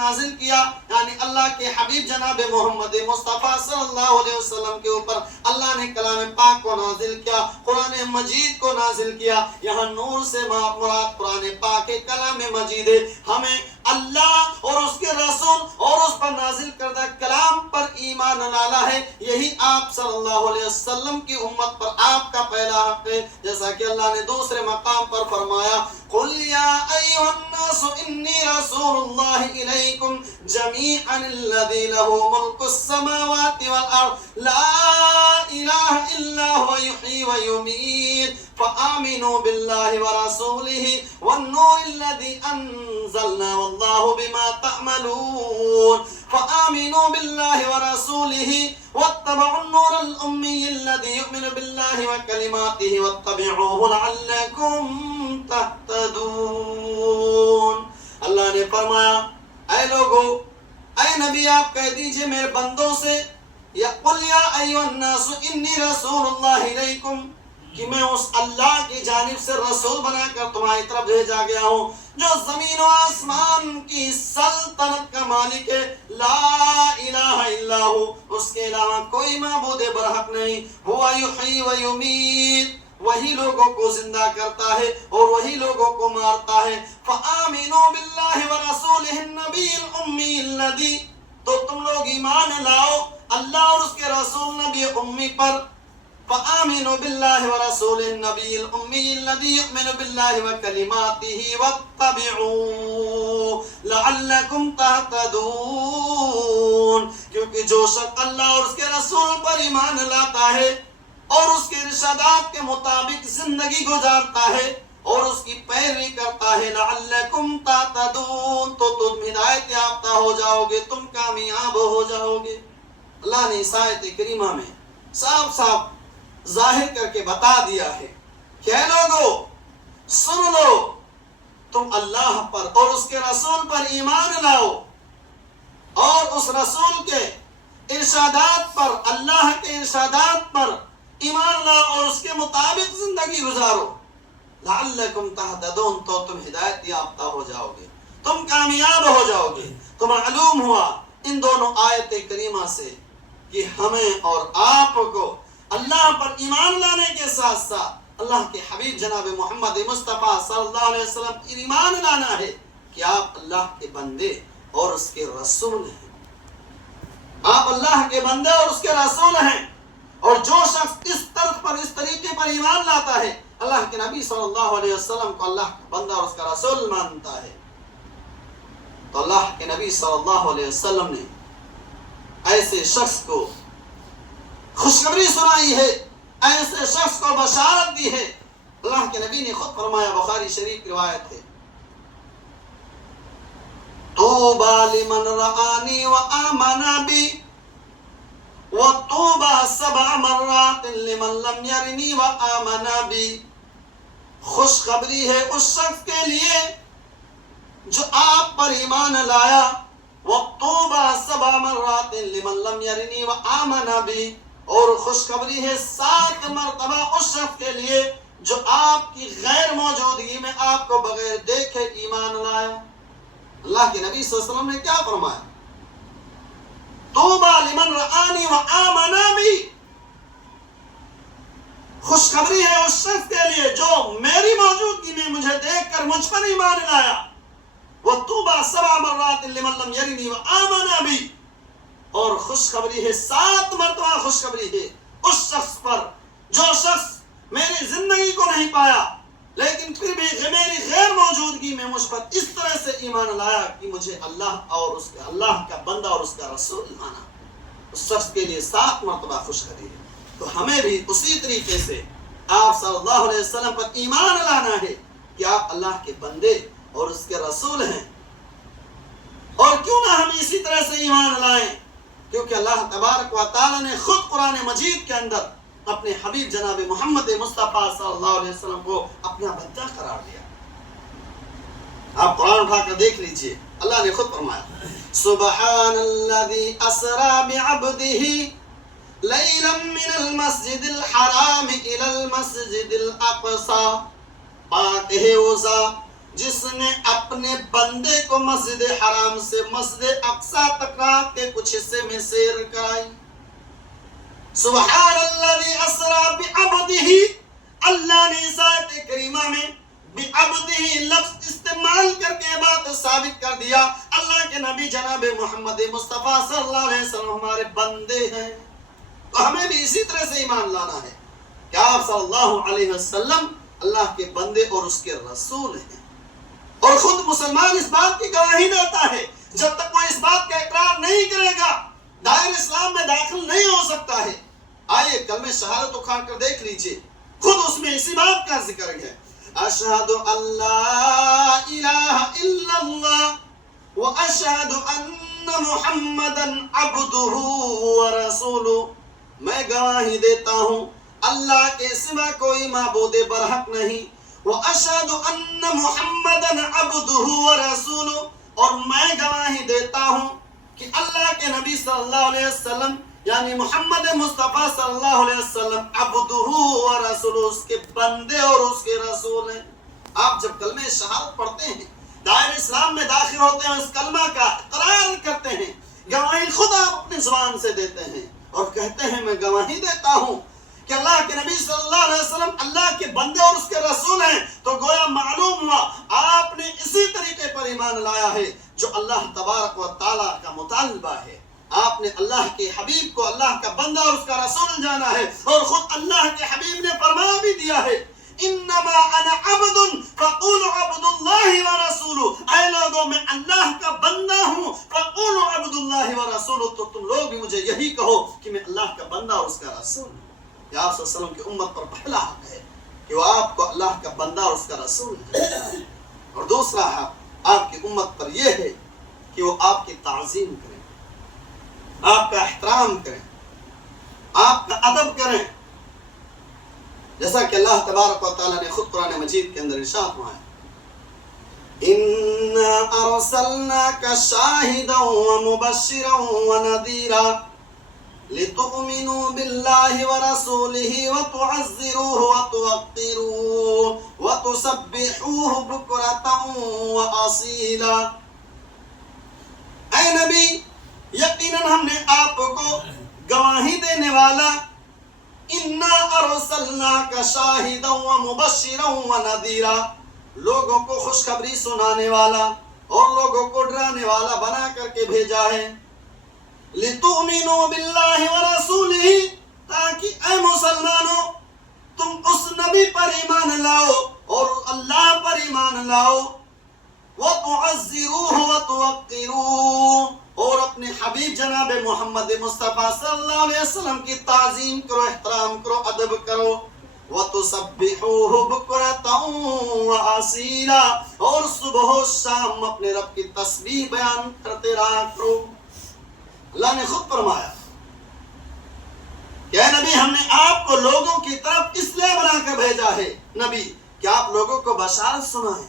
نازل کیا، یعنی اللہ کے حبیب جناب محمد مصطفیٰ صلی اللہ علیہ وسلم کے اوپر اللہ نے کلام پاک کو نازل کیا، قرآن مجید کو نازل کیا۔ یہاں نور سے مراد قرآن پاک کلام مجید ہے۔ ہمیں اللہ اور اس کے رسول اور اس پر نازل کردہ کلام پر ایمان لانا ہے۔ یہی آپ صلی اللہ علیہ وسلم کی امت پر آپ کا پہلا حق ہے، جیسا کہ اللہ نے دوسرے مقام پر فرمایا قُلْ يَا أَيُّهَا النَّاسُ إِنِّي رَسُولُ اللَّهِ إِلَيْكُمْ جَمِيعًا الَّذِي لَهُ مُلْكُ السَّمَاوَاتِ وَالْأَرْضِ لَا إِلَهَ إِلَّا هُوَ يُحْيِي وَيُمِيتُ فَآمِنُوا بِاللَّهِ وَرَسُولِهِ وَالنُّورِ الَّذِي أَنزَلْنَا وَاللَّهُ بِمَا تَعْمَلُونَ فآمنوا بالله ورسوله واتبعوا النور الأمي الذي يؤمن بالله وكلماته واتبعوه لعلكم تهتدون۔ اللہ نے فرمایا اے لوگو، اے نبی آپ کہہ دیجئے میرے بندوں سے، یا قل یا ایھا الناس انی رسول اللہ الیکم، کہ میں اس اللہ کی جانب سے رسول بنا کر تمہاری طرف بھیجا گیا ہوں جو زمین و آسمان کی سلطنت کا مالک ہے۔ لا الہ الا ہو، اس کے علاوہ کوئی معبود برحق نہیں۔ ہوا یحیی و یمیت، وہی لوگوں کو زندہ کرتا ہے اور وہی لوگوں کو مارتا ہے۔ فآمنوا باللہ ورسولہ النبی الامی الذی، تو تم لوگ ایمان لاؤ اللہ اور اس کے رسول نبی امی پر۔ فآمنوا بالله ورسوله النبي الأمي الذي يؤمن بالله وكلماته واتبعوه لعلكم تهتدون، کیونکہ جو شخص اللہ اور اس کے رسول پر ایمان لاتا ہے اور اس کے ارشادات کے مطابق زندگی گزارتا ہے اور اس کی پیروی کرتا ہے، لعلكم تهتدون، تو تم ہدایت یافتہ ہو جاؤ گے، تم کامیاب ہو جاؤ گے۔ اللہ نے اس آیت کریمہ میں صاف صاف ظاہر کر کے بتا دیا ہے کہ اے لوگو سن لو، تم اللہ پر اور اس کے رسول پر ایمان لاؤ اور اس رسول کے ارشادات پر، اللہ کے ارشادات پر ایمان لاؤ اور اس کے مطابق زندگی گزارو، لعلکم تہتدون، تو تم ہدایت یافتہ ہو جاؤ گے، تم کامیاب ہو جاؤ گے۔ تو معلوم ہوا ان دونوں آیت کریمہ سے کہ ہمیں اور آپ کو اللہ پر ایمان لانے کے ساتھ ساتھ اللہ کے حبیب جناب محمد مصطفیٰ صلی اللہ علیہ وسلم پر ایمان لانا ہے کہ آپ اللہ کے بندے اور اس کے رسول ہیں۔ آپ اللہ کے بندے اور اس کے رسول ہیں، اور جو شخص اس طرح پر، اس طریقے پر ایمان لاتا ہے، اللہ کے نبی صلی اللہ علیہ وسلم کو اللہ کا بندہ اور اس کا رسول مانتا ہے، تو اللہ کے نبی صلی اللہ علیہ وسلم نے ایسے شخص کو خوشخبری سنائی ہے، ایسے شخص کو بشارت دی ہے۔ اللہ کے نبی نے خود فرمایا، بخاری شریف کی روایت ہے، طوبى لمن رآني وآمن بي وطوبى 7 مرات لمن لم يرني وآمن بي، خوشخبری ہے اس شخص کے لیے جو آپ پر ایمان لایا، وطوبى 7 مرات لمن لم يرني وآمن بي، اور خوشخبری ہے 7 مرتبہ اس شخص کے لیے جو آپ کی غیر موجودگی میں آپ کو بغیر دیکھے ایمان لایا۔ اللہ کے نبی صلی اللہ علیہ وسلم نے کیا فرمایا؟ طوبى لمن رآني وآمن بي، خوشخبری ہے اس شخص کے لیے جو میری موجودگی میں مجھے دیکھ کر مجھ پر ایمان لایا، وطوبى 7 مرات لمن لم يرني وآمن بي، اور خوشخبری ہے 7 مرتبہ خوشخبری ہے اس شخص پر جو شخص میری زندگی کو نہیں پایا لیکن پھر بھی میری غیر موجودگی میں مجھ پر اس طرح سے ایمان لایا کہ مجھے اللہ اور اس کا، اللہ کا بندہ اور اس کا رسول مانا، اس شخص کے لیے 7 مرتبہ خوشخبری ہے۔ تو ہمیں بھی اسی طریقے سے آپ صلی اللہ علیہ وسلم پر ایمان لانا ہے کہ آپ اللہ کے بندے اور اس کے رسول ہیں، اور کیوں نہ ہم اسی طرح سے ایمان لائیں، کیونکہ اللہ تبارک و تعالی نے خود قرآن مجید کے اندر اپنے حبیب جناب محمد مصطفیٰ صلی اللہ علیہ وسلم کو اپنا بندہ قرار دیا۔ آپ قرآن اٹھا کر دیکھ لیجئے، اللہ نے خود فرمایا، سبحان الذی اسری بعبدہ لیلا من المسجد الحرام الی المسجد الاقصی، پاک ہے وہ ذات جس نے اپنے بندے کو مسجد حرام سے مسجد اقصی تک رات کے کچھ حصے میں سیر کرائی. سبحان الذی اسری بعبدہ. اللہ نے اس آیت کریمہ میں بعبدہ لفظ استعمال کر کے بات ثابت کر دیا اللہ کے نبی جناب محمد مصطفیٰ صلی اللہ علیہ وسلم ہمارے بندے ہیں. تو ہمیں بھی اسی طرح سے ایمان لانا ہے کہ آپ صلی اللہ علیہ وسلم اللہ کے بندے اور اس کے رسول ہیں. اور خود مسلمان اس بات کی گواہی دیتا ہے. جب تک وہ اس بات کا اقرار نہیں کرے گا دائر اسلام میں داخل نہیں ہو سکتا ہے. آئیے کلمہ شہادت اکھاڑ کر دیکھ لیجئے, خود اس میں اسی بات کا ذکر ہے. اشہد ان لا الہ الا اللہ و اشہد ان محمدا عبدہ و رسولہ. میں گواہی دیتا ہوں اللہ کے سوا کوئی معبود برحق نہیں. وَأَشْهَدُ أَنَّ مُحَمَّدًا عَبْدُهُ وَرَسُولُهُ. اور میں گواہی دیتا ہوں کہ اللہ کے نبی صلی اللہ علیہ وسلم یعنی محمد مصطفیٰ صلی اللہ علیہ وسلم عبدہ ورسولہ اس کے بندے اور اس کے رسول ہیں. آپ جب کلمہ شہادت پڑھتے ہیں دائر اسلام میں داخل ہوتے ہیں, اس کلمہ کا اقرار کرتے ہیں, گواہی خود آپ اپنی زبان سے دیتے ہیں اور کہتے ہیں میں گواہی دیتا ہوں کہ اللہ کے نبی صلی اللہ علیہ وسلم اللہ کے بندے اور اس کے رسول ہیں. تو گویا معلوم ہوا آپ نے اسی طریقے پر ایمان لایا ہے جو اللہ تبارک و تعالیٰ کا مطالبہ ہے. آپ نے اللہ کے حبیب کو اللہ کا بندہ اور اس کا رسول جانا ہے, اور خود اللہ کے حبیب نے فرما بھی دیا ہے انما انا عبد فقولوا عبد اللہ ورسولہ. اے لوگوں میں اللہ کا بندہ ہوں, فقولوا عبد اللہ ورسولہ. تو تم لوگ بھی مجھے یہی کہو کہ میں اللہ کا بندہ اور اس کا رسول ہوں. کہ آپ صلی اللہ علیہ وسلم کی امت پر پہلا حق ہے کہ وہ آپ کو اللہ کا بندہ اور اس کا رسول ہے, اور دوسرا حق آپ کی امت پر یہ ہے کہ وہ آپ کی تعظیم کریں, آپ کا احترام کریں, آپ کا ادب کریں, جیسا کہ اللہ تبارک و تعالیٰ نے خود قرآن مجید کے اندر ارشاد فرمایا اِنَّا أَرْسَلْنَاكَ شَاهِدًا وَمُبَشِّرًا وَنَذِيرًا لِتُؤْمِنُوا بِاللَّهِ وَرَسُولِهِ وَتُعَزِّرُوهُ وَتُوَقِّرُوهُ وَتُسَبِّحُوهُ بُكْرَةً وَأَصِيلًا. اے نبی یقیناً ہم نے آپ کو گواہی دینے والا اِنَّا أَرْسَلْنَاكَ شَاهِدًا وَمُبَشِّرًا وَنَذِيرًا لوگوں کو خوشخبری سنانے والا اور لوگوں کو ڈرانے والا بنا کر کے بھیجا ہے. لِتُؤْمِنُوا بِاللَّهِ وَرَسُولِهِ تاکہ اے مسلمانوں تم اس نبی پر ایمان لاؤ اور اللہ پر ایمان لاؤ. وَتُعَزِّرُوهُ وَتُوَقِّرُوهُ اور اپنے حبیب جناب محمد مصطفیٰ صلی اللہ علیہ وسلم کی تعظیم کرو, احترام کرو, ادب کرو. وَتُسَبِّحُوهُ بُكْرَةً وَأَصِيلًا اور صبح و شام اپنے رب کی تسبیح بیان کرتے رہا کرو. اللہ نے خود فرمایا کہ اے نبی ہم نے آپ کو لوگوں کی طرف اس لیے بنا کر بھیجا ہے نبی کہ آپ لوگوں کو بشارت سنائیں,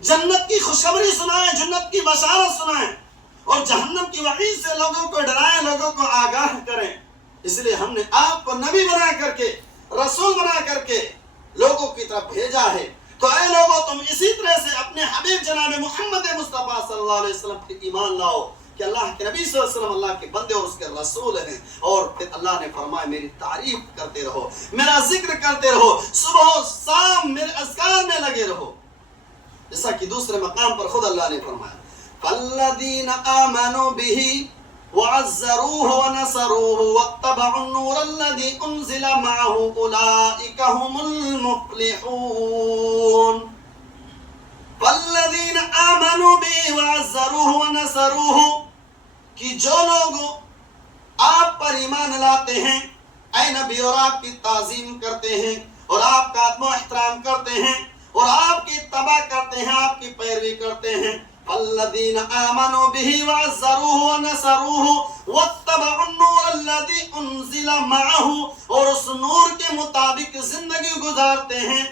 جنت کی خوشخبری سنائیں, جنت کی بشارت سنائیں, اور جہنم کی وعید سے لوگوں کو ڈرائیں, لوگوں کو آگاہ کریں. اس لیے ہم نے آپ کو نبی بنا کر کے, رسول بنا کر کے لوگوں کی طرف بھیجا ہے. تو اے لوگوں تم اسی طرح سے اپنے حبیب جناب محمد مصطفیٰ صلی اللہ علیہ وسلم پر ایمان لاؤ کہ اللہ کے نبی صلی اللہ علیہ وسلم اللہ کے بندے اور اس کے رسول ہیں. اور پھر اللہ نے فرمایا میری تعریف کرتے رہو, میرا ذکر کرتے رہو, صبح و شام میرے اذکار میں لگے رہو. جیسا کہ دوسرے مقام پر خود اللہ نے فرمایا فَالَّذِينَ آمَنُوا بِهِ وَعَزَّرُوهُ وَنَصَرُوهُ وَاتَّبَعُوا النُّورَ الَّذِي أُنزِلَ مَعَهُ أُولَٰئِكَ هُمُ الْمُفْلِحُونَ. فَالَّذِينَ آمَنُوا بِهِ وَعَزَّرُوهُ وَنَصَرُوهُ کہ جو لوگ آپ پر ایمان لاتے ہیں اے نبی اور آپ کی تعظیم کرتے ہیں اور آپ کا ادب و احترام کرتے ہیں اور آپ کی اتباع کرتے ہیں, آپ کی پیروی کرتے ہیں. الذین آمنوا به وعزروه ونصروه واتبعوا النور الذي انزل معه اور اس نور کے مطابق زندگی گزارتے ہیں.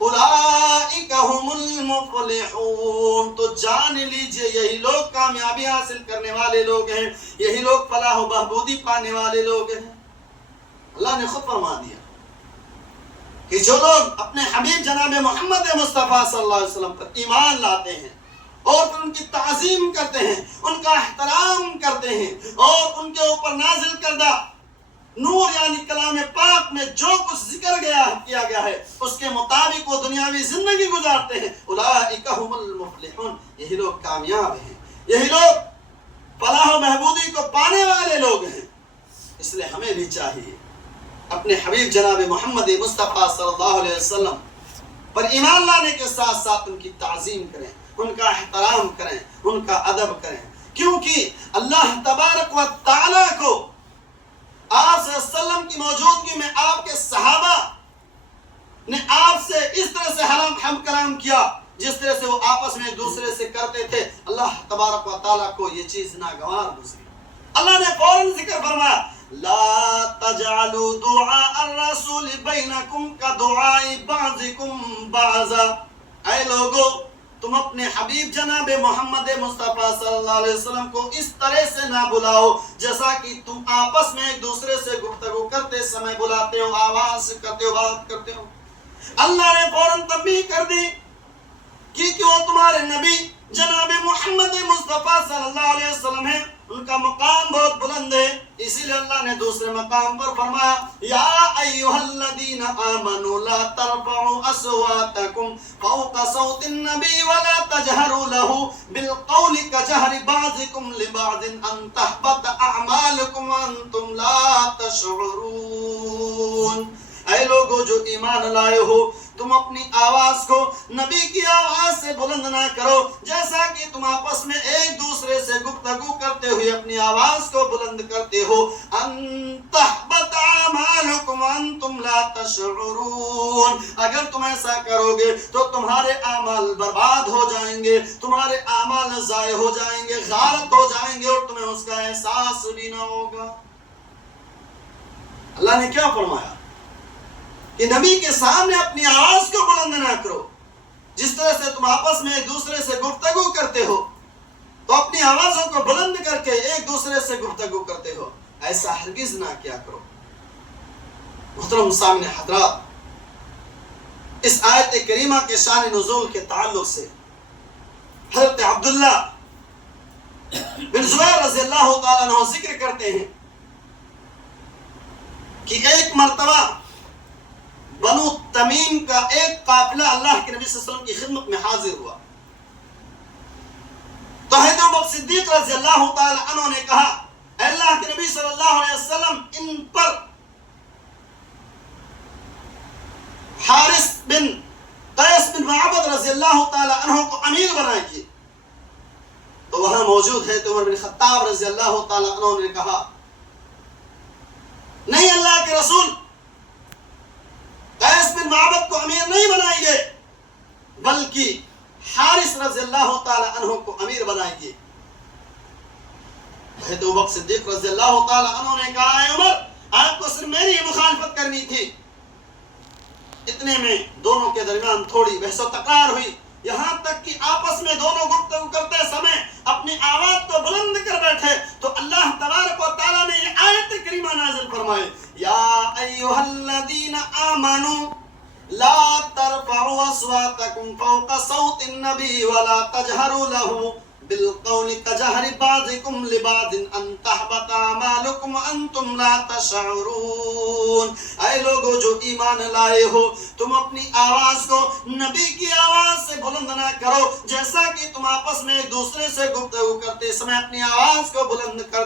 اولئک هم المفلحون تو جان لیجئے یہی لوگ کامیابی حاصل کرنے والے لوگ ہیں, یہی لوگ فلاح و بہبودی پانے والے لوگ ہیں. اللہ نے خود فرما دیا کہ جو لوگ اپنے حبیب جناب محمد مصطفیٰ صلی اللہ علیہ وسلم پر ایمان لاتے ہیں اور پھر ان کی تعظیم کرتے ہیں، ان کا احترام کرتے ہیں، اور ان کے اوپر نازل کردہ نور یعنی کلام پاک میں جو کچھ ذکر کیا گیا ہے اس کے مطابق وہ دنیاوی زندگی گزارتے ہیں، اولئک هم المفلحون، یہی لوگ کامیاب ہیں، یہی لوگ فلاح و بہبودی کو پانے والے لوگ ہیں۔ اس لیے ہمیں بھی چاہیے اپنے حبیب جناب محمد مصطفیٰ صلی اللہ علیہ وسلم پر ایمان لانے کے ساتھ ساتھ ان کی تعظیم کریں، ان کا احترام کریں، ان کا ادب کریں، کیونکہ اللہ تبارک و تعالیٰ کو آپ صلی اللہ علیہ وسلم کی موجودگی میں آپ کے صحابہ نے آپ سے اس طرح سے ہم کلام کیا جس طرح سے وہ آپس میں ایک دوسرے سے کرتے تھے۔ اللہ تبارک و تعالیٰ کو یہ چیز ناگوار گزری، اللہ نے فوراً ذکر فرمایا لا تجعلوا دعاء الرسول بینکم کدعاء بعضکم بعضا، اے لوگو تم اپنے حبیب جناب محمد مصطفیٰ صلی اللہ علیہ وسلم کو اس طرح سے نہ بلاؤ جیسا کہ تم آپس میں ایک دوسرے سے گفتگو کرتے سمے بلاتے ہو، آواز کرتے ہو، بات کرتے ہو۔ اللہ نے فوراً تنبیہ کر دی کہ وہ تمہارے نبی جناب محمد مصطفیٰ صلی اللہ علیہ وسلم ہیں، ان کا مقام بہت بلند ہے، اسی لیے اللہ نے دوسرے مقام پر فرمایا یا ایھا الذین آمنوا لا ترفعوا اصواتکم فوق صوت النبی ولا تجہروا له بالقول کجہر بعضکم لبعض ان تحبط اعمالکم وانتم لا تشعرون۔ اے لوگو جو ایمان لائے ہو، تم اپنی آواز کو نبی کی آواز سے بلند نہ کرو جیسا کہ تم آپس میں ایک دوسرے سے گفتگو کرتے ہوئے اپنی آواز کو بلند کرتے ہو، ان تحبط اعمالکم وانتم لا تشعرون، اگر تم ایسا کرو گے تو تمہارے اعمال برباد ہو جائیں گے، تمہارے اعمال ضائع ہو جائیں گے، غارت ہو جائیں گے، اور تمہیں اس کا احساس بھی نہ ہوگا۔ اللہ نے کیا فرمایا کہ نبی کے سامنے اپنی آواز کو بلند نہ کرو، جس طرح سے تم آپس میں ایک دوسرے سے گفتگو کرتے ہو تو اپنی آوازوں کو بلند کر کے ایک دوسرے سے گفتگو کرتے ہو، ایسا ہرگز نہ کیا کرو۔ محترم سامنے حضرات، اس آیت کریمہ کے شان نزول کے تعلق سے حضرت عبداللہ بن زبیر رضی اللہ تعالیٰ عنہ ذکر کرتے ہیں کہ ایک مرتبہ بنو تمیم کا ایک قافلہ اللہ کے نبی صلی اللہ علیہ وسلم کی خدمت میں حاضر ہوا، تو حضرت ابوبکر صدیق رضی اللہ تعالی عنہ نے کہا اے اللہ کے نبی صلی اللہ علیہ وسلم ان پر حارث بن قیس بن معبد رضی اللہ تعالی عنہ کو امیر بنائیے۔ تو وہاں موجود ہے تو عمر بن خطاب رضی اللہ تعالی عنہ نے کہا نہیں اللہ کے رسول، قیس بن معبد کو امیر نہیں بنائیے بلکہ حارث رضی اللہ تعالی عنہ کو امیر بنائیے۔ حضرت ابوبکر صدیق رضی اللہ تعالی عنہ نے کہا اے عمر، آپ کو صرف میری ہی مخالفت کرنی تھی۔ اتنے میں دونوں کے درمیان تھوڑی بحث و تکرار ہوئی، یہاں تک کہ آپس میں دونوں گفتگو کرتے سمے اپنی آواز کو بلند کر بیٹھے تو اللہ تبارک و تعالیٰ نے یہ آیت کریمہ نازل فرمائے یا ایھا الذین آمنوا لا ترفعوا اصواتکم فوق صوت النبی ولا تجہروا له بالقول کجہر بعضکم لبعض ان تحبط اعمالکم وانتم لا تشعرون۔ اے لوگو جو ایمان لائے ہو، تم اپنی آواز کو نبی کی آواز سے بلند نہ کرو جیسا کہ تم آپس میں ایک دوسرے سے گفتگو کرتے سمے اپنی آواز کو بلند کر